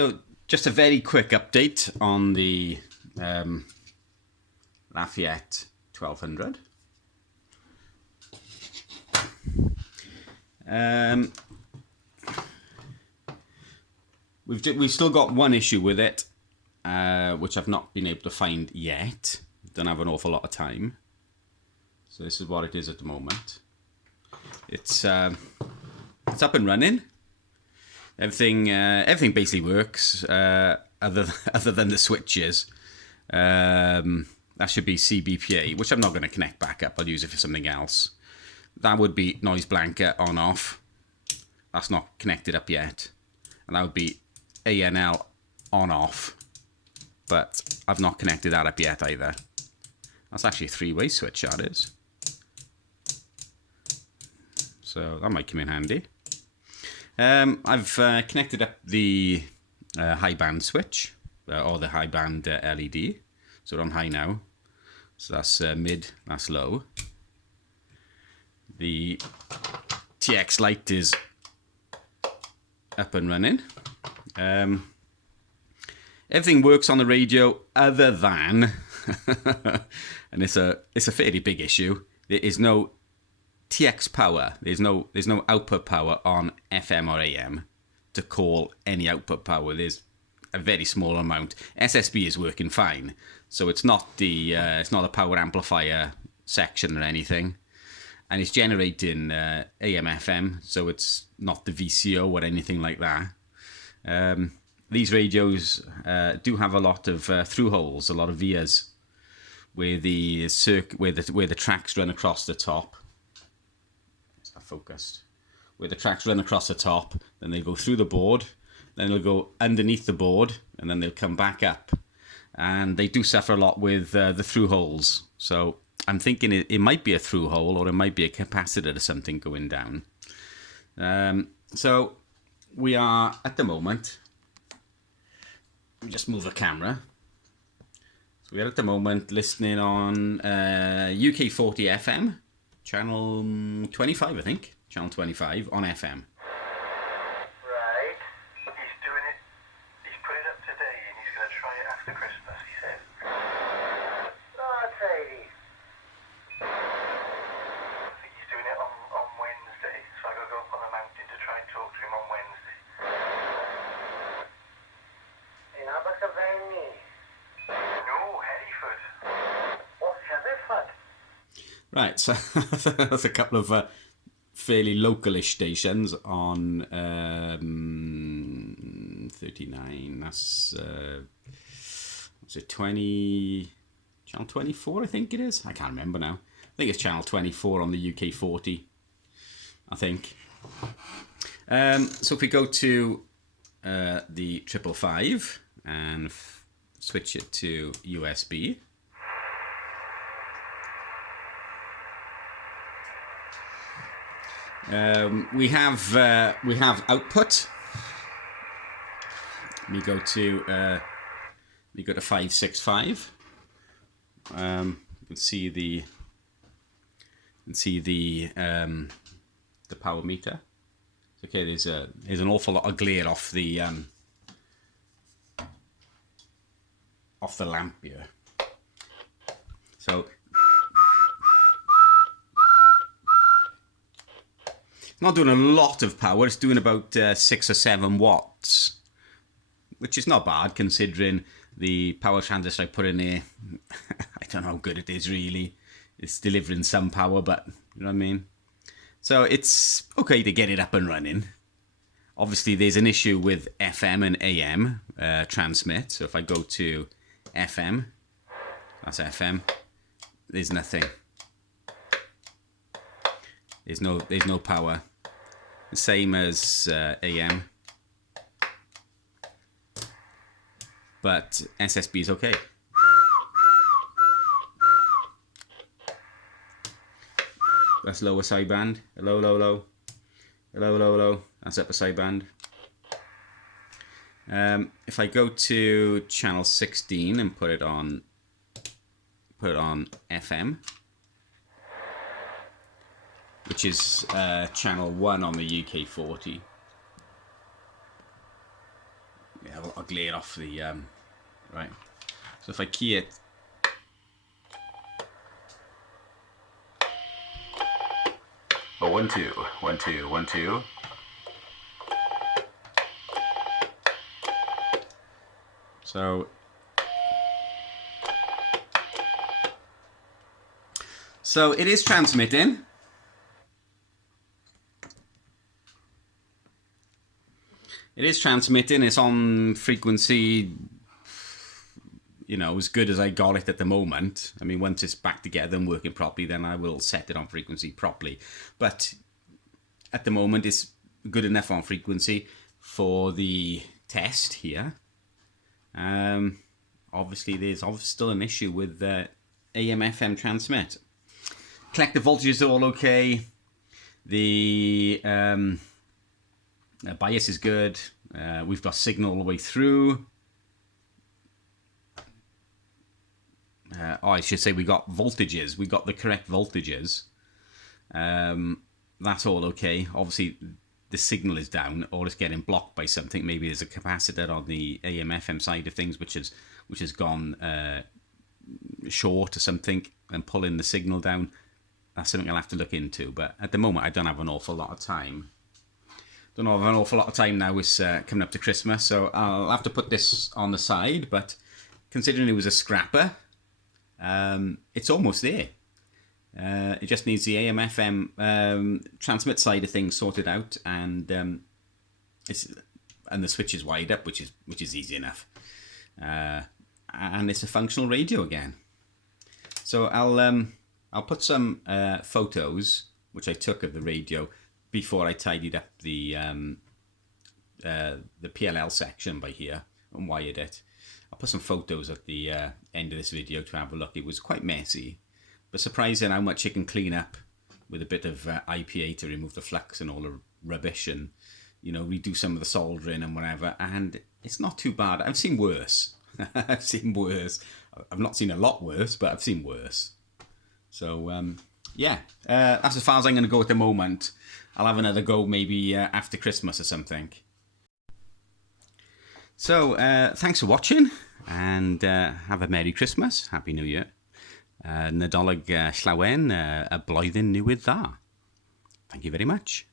So just a very quick update on the Lafayette 1200. We've still got one issue with it, which I've not been able to find yet. Don't have an awful lot of time. So this is what it is at the moment. It's up and running. Everything basically works, other than the switches. That should be CBPA, which I'm not going to connect back up. I'll use it for something else. That would be noise blanket on off. That's not connected up yet. And that would be ANL on off. But I've not connected that up yet either. That's actually a three-way switch, that is. So that might come in handy. I've connected up the high band switch, or the high band LED. So we're on high now. So that's mid, that's low. The TX light is up and running. Everything works on the radio other than, and it's a fairly big issue, there is no TX power. There's no output power on FM or AM to call any output power. There's a very small amount. SSB is working fine, so it's not a power amplifier section or anything, and it's generating AM FM, so it's not the VCO or anything like that. These radios do have a lot of through holes, a lot of vias, where the tracks run across the top. Focused, where the tracks run across the top, then they go through the board, then they'll go underneath the board, and then they'll come back up, and they do suffer a lot with the through holes. So I'm thinking it might be a through hole, or it might be a capacitor or something going down. So we are at the moment, let me just move the camera. So we are at the moment listening on UK40 FM, channel 25, I think. Channel 25 on FM. Right. He's doing it. He's put it up today and he's going to try it after Christmas, he says. Oh, Sadie. I think he's doing it on Wednesday, so I've got to go up on the mountain to try and talk to him on Wednesday. In Abergavenny? No, Hereford. What's Hereford? Right, so that's a couple of fairly localish stations on 39. That's what's it, 20 channel 24, I think it is. I can't remember now. I think it's channel 24 on the UK40, I think. So if we go to the 555 and switch it to USB. We have output. We go to 565. You can see the power meter. Okay, there's an awful lot of glare off the lamp here. So not doing a lot of power. It's doing about 6 or 7 watts, which is not bad considering the power transistor I put in there. I don't know how good it is really. It's delivering some power, but you know what I mean. So it's okay to get it up and running. Obviously, there's an issue with FM and AM transmit. So if I go to FM, that's FM. There's nothing. There's no power. Same as AM, but SSB is okay. That's lower sideband. Low, low, low. Low, low, low. That's upper sideband. If I go to channel 16 and put it on FM, which is channel 1 on the UK40. Yeah, I'll glare off the right. So if I key it, oh, 1 2 1 2 1 2. So it is transmitting. It is transmitting. It's on frequency, you know, as good as I got it at the moment. I mean, once it's back together and working properly, then I will set it on frequency properly. But at the moment, it's good enough on frequency for the test here. Obviously, there's still an issue with AM/FM transmit. Collective voltages are all okay. The bias is good. We've got signal all the way through. I should say we got voltages. We got the correct voltages. That's all okay. Obviously, the signal is down, or it's getting blocked by something. Maybe there's a capacitor on the AM/FM side of things, which has gone short or something and pulling the signal down. That's something I'll have to look into. But at the moment, I don't have an awful lot of time. Don't have an awful lot of time now. It's coming up to Christmas, so I'll have to put this on the side. But considering it was a scrapper, it's almost there. It just needs the AM/FM transmit side of things sorted out, and the switch is wired up, which is easy enough. And it's a functional radio again. So I'll put some photos which I took of the radio before I tidied up the PLL section by here and wired it. I'll put some photos at the end of this video to have a look. It was quite messy, but surprising how much you can clean up with a bit of IPA to remove the flux and all the rubbish, and redo some of the soldering and whatever. And it's not too bad. I've seen worse. I've seen worse. I've not seen a lot worse, but I've seen worse. So that's as far as I'm going to go at the moment. I'll have another go maybe after Christmas or something. So thanks for watching, and have a Merry Christmas, Happy New Year. Nadolig llawen, a blwyddyn newydd dda. Thank you very much.